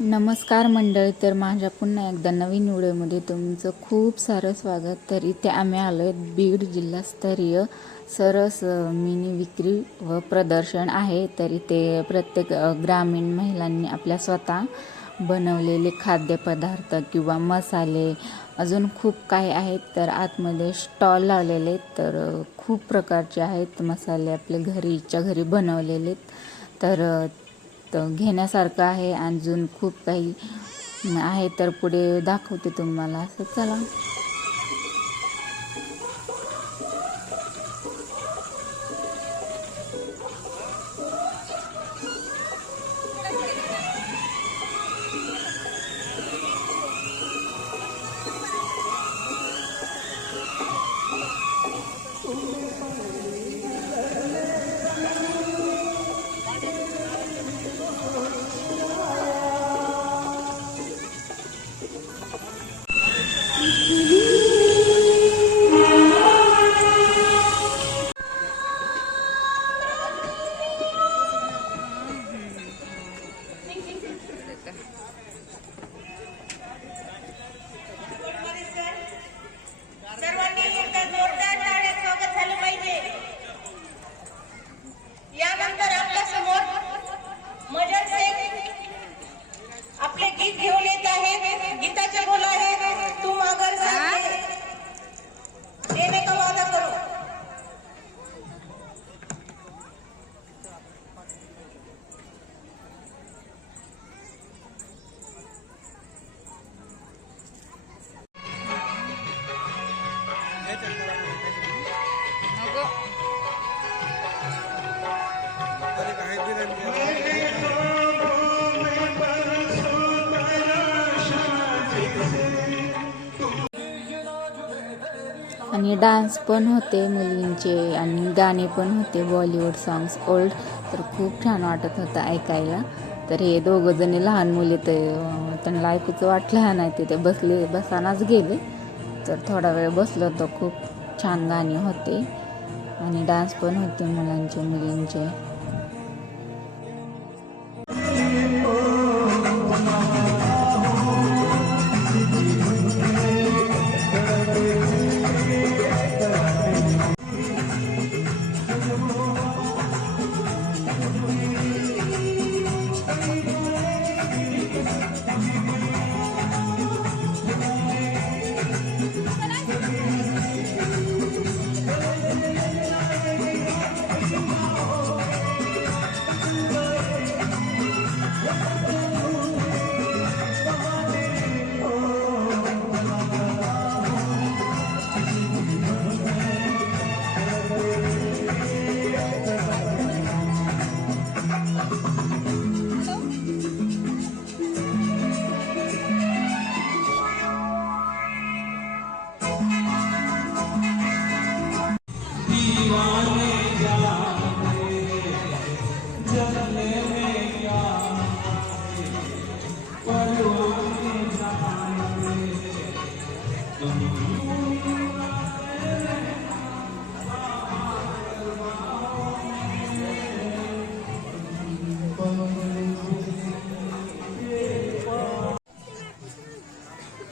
नमस्कार मंडळी तर माझ्या पुन्हा एकदा नवीन व्हिडिओमध्ये तुमचं खूप सारं स्वागत. तर इथे आम्ही आलो आहेत बीड जिल्हास्तरीय सरस मिनी विक्री व प्रदर्शन आहे. तर इथे प्रत्येक ग्रामीण महिलांनी आपल्या स्वतः बनवलेले खाद्यपदार्थ किंवा मसाले अजून खूप काही आहेत. तर आतमध्ये स्टॉल लावलेले आहेत. तर खूप प्रकारचे आहेत मसाले आपले घरीच्या घरी बनवलेले आहेत. तर घेण्यासारखं आहे. अजून खूप काही आहे तर पुढे दाखवते तुम्हाला. असं चला. आणि डान्स पण होते मुलींचे आणि गाणे पण होते बॉलिवूड सॉंग्स ओल्ड तर खूप छान वाटत होतं ऐकायला. तर हे दोघं जणी लहान मुली तर त्यांना ऐकूचं वाटलं नाही तिथे बसले बसानाच गेले. तर थोडा वेळ बसलो तर खूप छान गाणी होते. आणि डान्स पण होते मुलांचे मुलींचे.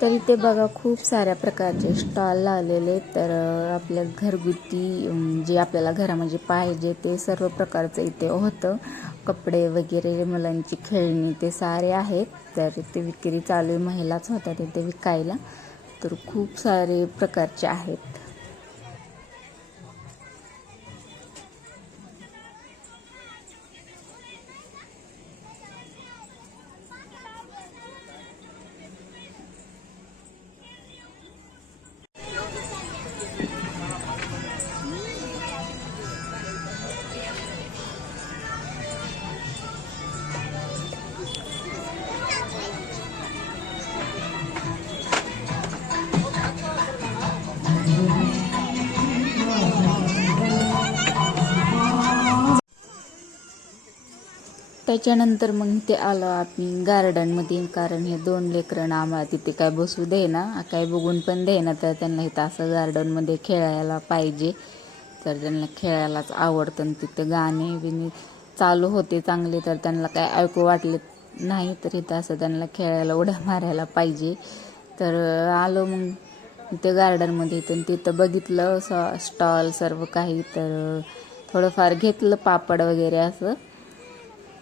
तर इथे बघा खूप साऱ्या प्रकारचे स्टॉल लावलेले तर आपल्या घरगुती जे आपल्याला घरामध्ये पाहिजे ते सर्व प्रकारचं इथे होतं. कपडे वगैरे मुलांची खेळणी ते सारे आहेत. तर ते विक्री चालू आहे महिलाच होत्या तिथे विकायला. तर खूप सारे प्रकारचे आहेत. त्याच्यानंतर मग ते आलो आम्ही गार्डनमध्ये कारण हे दोन लेकरं आम्हाला तिथे काय बसू दे ना काय बघून पण दे ना तर त्यांना इथं असं गार्डनमध्ये खेळायला पाहिजे. तर त्यांना खेळायलाच आवडतं. आणि तिथं गाणे बिणे चालू होते चांगले. तर त्यांना काय ऐकू वाटले नाही. तर इथं असं त्यांना खेळायला उड्या मारायला पाहिजे. तर आलो मग ते गार्डनमध्ये तर तिथं बघितलं स स्टॉल सर्व काही. तर थोडंफार घेतलं पापड वगैरे असं.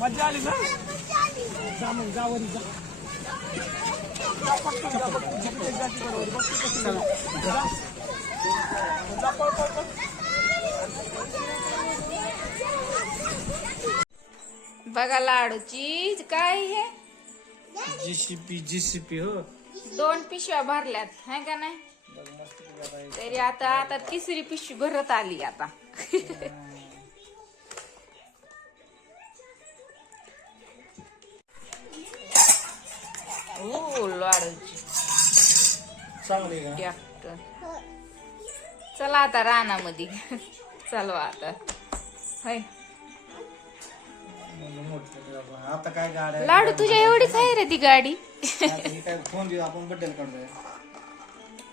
मजा आली ना जा मग जा वरी जा जा पटकन जा पटकन जिकडे जा तिकडे वरी. बघ तू कशी जा. जा. जा पळ पळ पळ बघा लाडूची काय हे जीसीपी जीसीपी हो दोन पिशव्या भरल्यात है का नाही? तरी आता आता तिसरी पिशवी भरत आली आता. ओ लाडूची. ट्रॅक्टर चला आता रानामध्ये. चलवा आता. होय. आता काय गाड्या लाडू तुझ्या एवढीच आहे रे ती गाडी. आता हे काय फोन देऊ आपण बड्डेल काढतोय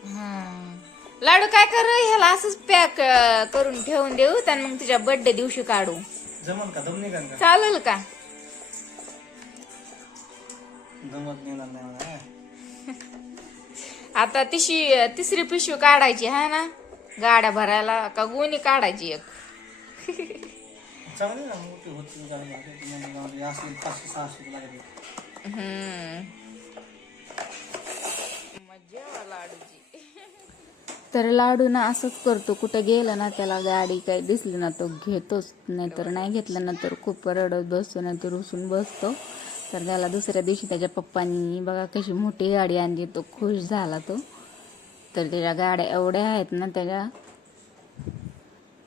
हं. लाडू काय कर ह्याला असंच पॅक करून ठेवून देऊ आणि मग तुझ्या बर्थडे दिवशी काढू. जमन का? दम निघाल का? चालेल का? जमत निघणार नाही मला आता तिशी तिसरी पिशवी काढायची है ना? गाड्या भरायला का गोणी काढायची एक? चांगली ना मोठी होती असली पाचशे सहाशे लाडूची. तर लाडू ना असंच करतो. कुठं गेलं ना त्याला गाडी काही दिसली ना तो घेतोच. नाहीतर नाही घेतलं ना तर खूप रडत बसतो नाहीतर रुसून बसतो. तर त्याला दुसऱ्या दिवशी त्याच्या पप्पांनी बघा कशी मोठी गाडी आणली तो खुश झाला तो. तर त्याच्या गाड्या एवढ्या आहेत ना त्याच्या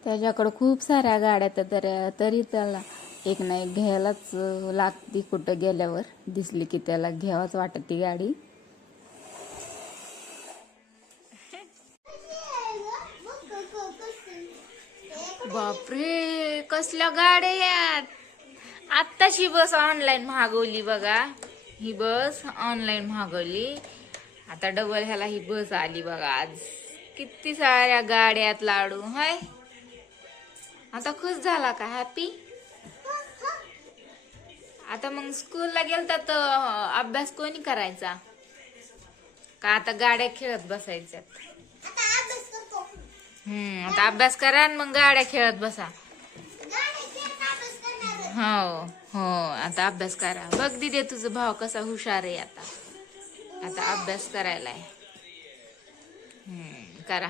त्याच्याकडं खूप साऱ्या गाड्या तर तर- तरी त्याला एक ना एक घ्यायलाच लागती कुठं गेल्यावर. दिसली की त्याला घ्यावाच वाटत ती गाडी. बापरे कसल्या गाड्या यात? आत्ताची बस ऑनलाईन मागवली बघा. ही बस ऑनलाईन मागवली. आता डबल ह्याला ही बस आली बघा आज. किती साऱ्या गाड्यात लाडू हाय? आता खुश झाला का? हॅपी आता मग स्कूलला गेलता तर अभ्यास कोणी करायचा? का आता गाड्या खेळत बसायच्यात? हम्म आता अभ्यास करा आणि मग गाड्या खेळत बसा. हो हो आता अभ्यास करा. बघ दिदे तुझं भाव कसा हुशार आहे आता. आता अभ्यास करायला आहे करा.